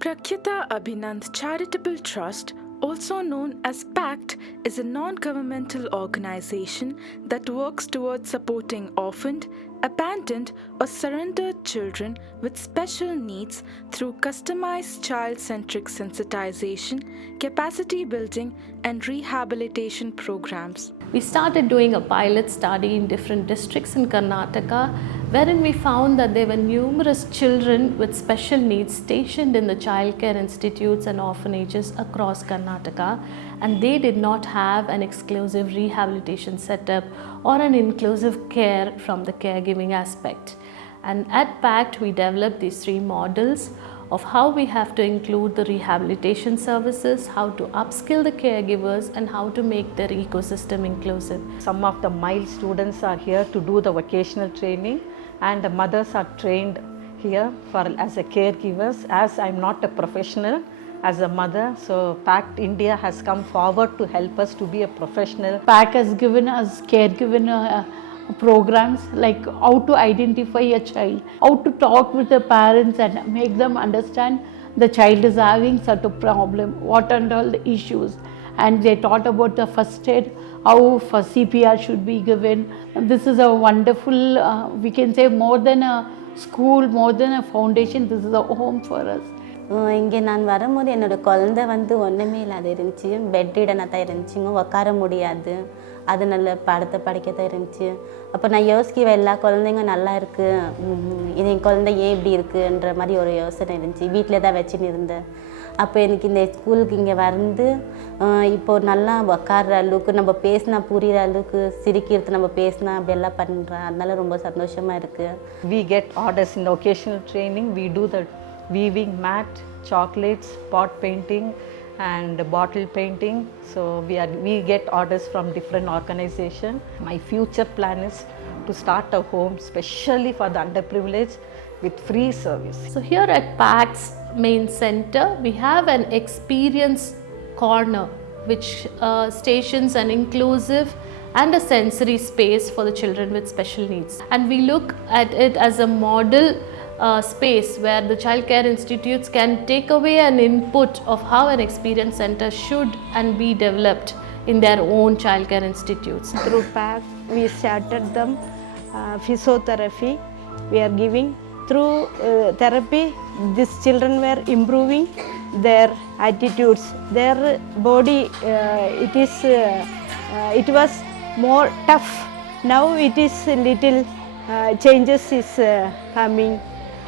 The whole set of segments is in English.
Prakyuta Abhinand Charitable Trust, also known as PACT, is a non-governmental organization that works towards supporting orphaned, abandoned or surrendered children with special needs through customized child-centric sensitization, capacity building and rehabilitation programs. We started doing a pilot study in different districts in Karnataka, wherein we found that there were numerous children with special needs stationed in the childcare institutes and orphanages across Karnataka, and they did not have an exclusive rehabilitation setup or an inclusive care from the caregiving aspect. And at PACT, we developed these 3 models of how we have to include the rehabilitation services, how to upskill the caregivers, and how to make their ecosystem inclusive. Some of the mild students are here to do the vocational training, and the mothers are trained here as a caregivers. As I'm not a professional, as a mother, so PACT India has come forward to help us to be a professional. PACT has given us caregiver programs like how to identify a child, how to talk with the parents and make them understand the child is having such a problem, what are all the issues. And they taught about the first aid, how first CPR should be given. This is a wonderful, we can say more than a school, more than a foundation, this is a home for us. இங்கே நான் வரும்போது என்னோடய குழந்தை ஒன்றுமே இல்லாத இருந்துச்சு, bed ரிடனாக தான் இருந்துச்சுங்க, உட்கார முடியாது, அது நல்ல படத்தை படிக்க தான் இருந்துச்சு. அப்போ நான் யோசிக்குவேன், எல்லா குழந்தைங்க நல்லா இருக்குது, இது என் குழந்தை ஏன் இப்படி இருக்குன்ற மாதிரி ஒரு யோசனை இருந்துச்சு. வீட்டில் தான் வச்சுன்னு இருந்தேன். அப்போ எனக்கு இந்த ஸ்கூலுக்கு இங்கே இப்போது நல்லா உட்கார்ற அளவுக்கு, நம்ம பேசினா புரிகிற அளவுக்கு, சிரிக்கிறது நம்ம பேசினா அப்படியெல்லாம் பண்ணுறேன். அதனால ரொம்ப சந்தோஷமாக இருக்குது. We get orders in occasional training. We do the weaving mat, chocolates, pot painting and bottle painting. So we get orders from different organizations. My future plan is to start a home specially for the underprivileged with free service. So here at PACT's main center, we have an experience corner which stations an inclusive and a sensory space for the children with special needs. And we look at it as a model space where the child care institutes can take away an input of how an experience center should and be developed in their own child care institutes. Through PACT, we started them physiotherapy. We are giving through therapy. These children were improving their attitudes, their body. It was more tough. Now it is little changes is coming.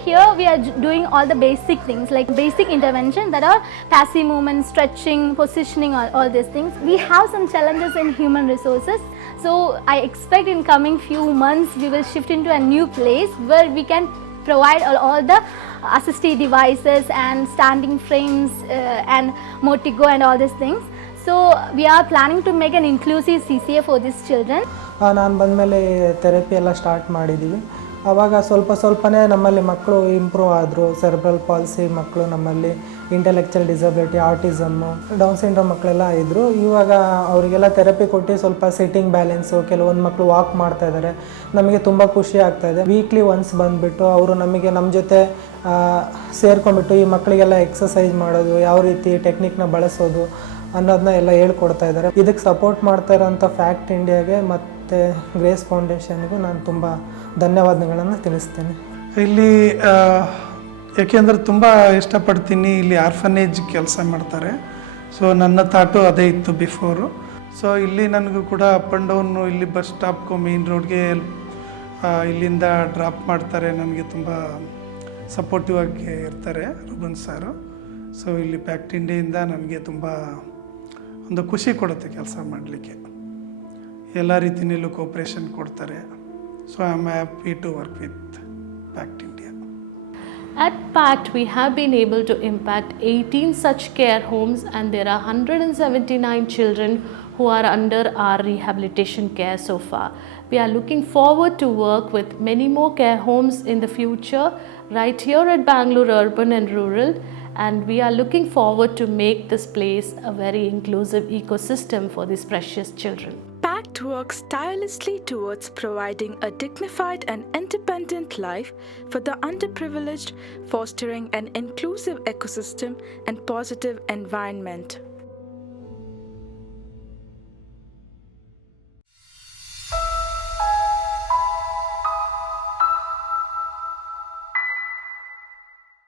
Here we are doing all the basic things like basic intervention that are passive movement, stretching, positioning, all these things. We have some challenges in human resources. So I expect in coming few months we will shift into a new place where we can provide all the assistive devices and standing frames and Motigo and all these things. So we are planning to make an inclusive CCA for these children. ನಾನು ಬಂದಮೇಲೆ therapy ಎಲ್ಲ start ಮಾಡಿದ್ದೀವಿ. ಆವಾಗ ಸ್ವಲ್ಪನೇ ನಮ್ಮಲ್ಲಿ ಮಕ್ಕಳು improve ಆದರು. Cerebral policy ಮಕ್ಕಳು, ನಮ್ಮಲ್ಲಿ ಇಂಟೆಲೆಕ್ಚುವಲ್ ಡಿಸಬಿಲಿಟಿ, ಆಟಿಸಮ್ಮು, ಡೌನ್ ಸಿಂಡ್ರೋಮ್ ಮಕ್ಕಳೆಲ್ಲ ಇದ್ದರು. ಇವಾಗ ಅವರಿಗೆಲ್ಲ ಥೆರಪಿ ಕೊಟ್ಟು ಸ್ವಲ್ಪ ಸಿಟ್ಟಿಂಗ್ ಬ್ಯಾಲೆನ್ಸು, ಕೆಲವೊಂದು ಮಕ್ಕಳು ವಾಕ್ ಮಾಡ್ತಾ ಇದ್ದಾರೆ. ನಮಗೆ ತುಂಬ ಖುಷಿ ಆಗ್ತಾಯಿದೆ. ವೀಕ್ಲಿ ಒನ್ಸ್ ಬಂದುಬಿಟ್ಟು ಅವರು ನಮ್ಮ ಜೊತೆ ಸೇರ್ಕೊಂಡ್ಬಿಟ್ಟು ಈ ಮಕ್ಕಳಿಗೆಲ್ಲ ಎಕ್ಸಸೈಸ್ ಮಾಡೋದು, ಯಾವ ರೀತಿ ಟೆಕ್ನಿಕ್ನ ಬಳಸೋದು ಅನ್ನೋದನ್ನ ಎಲ್ಲ ಹೇಳ್ಕೊಡ್ತಾ ಇದ್ದಾರೆ. ಇದಕ್ಕೆ ಸಪೋರ್ಟ್ ಮಾಡ್ತಾ ಇರೋಂಥ ಫ್ಯಾಕ್ಟ್ ಇಂಡಿಯಾಗೆ ಮತ್ತು ಗ್ರೇಸ್ ಫೌಂಡೇಶನ್ಗೂ ನಾನು ತುಂಬ ಧನ್ಯವಾದಗಳನ್ನು ತಿಳಿಸ್ತೇನೆ. ಇಲ್ಲಿ ಏಕೆಂದರೆ ತುಂಬ ಇಷ್ಟಪಡ್ತೀನಿ. ಇಲ್ಲಿ ಆರ್ಫನೇಜ್ ಕೆಲಸ ಮಾಡ್ತಾರೆ. ಸೊ ನನ್ನ ಥಾಟು ಅದೇ ಇತ್ತು ಬಿಫೋರು. ಸೊ ಇಲ್ಲಿ ನನಗೂ ಕೂಡ ಅಪ್ ಆ್ಯಂಡ್ ಡೌನು ಇಲ್ಲಿ ಬಸ್ ಸ್ಟಾಪ್ಗೂ ಮೇನ್ ರೋಡ್ಗೆ ಇಲ್ಲಿಂದ ಡ್ರಾಪ್ ಮಾಡ್ತಾರೆ. ನನಗೆ ತುಂಬ ಸಪೋರ್ಟಿವ್ ಆಗಿ ಇರ್ತಾರೆ ರೂಬನ್ ಸಾರು. ಸೊ ಇಲ್ಲಿ ಪ್ಯಾಕ್ಟ್ ಇಂಡಿಯಿಂದ ನನಗೆ ತುಂಬ ಒಂದು ಖುಷಿ ಕೊಡುತ್ತೆ ಕೆಲಸ ಮಾಡಲಿಕ್ಕೆ. ಎಲ್ಲ ರೀತಿಯಲ್ಲೂ ಕೋಪ್ರೇಷನ್ ಕೊಡ್ತಾರೆ. So I am happy to work with PACT India. At PACT, we have been able to impact 18 such care homes, and there are 179 children who are under our rehabilitation care so far. We are looking forward to work with many more care homes in the future right here at Bangalore Urban and Rural, and we are looking forward to make this place a very inclusive ecosystem for these precious children. PACT PACT works tirelessly towards providing a dignified and independent life for the underprivileged, fostering an inclusive ecosystem and positive environment.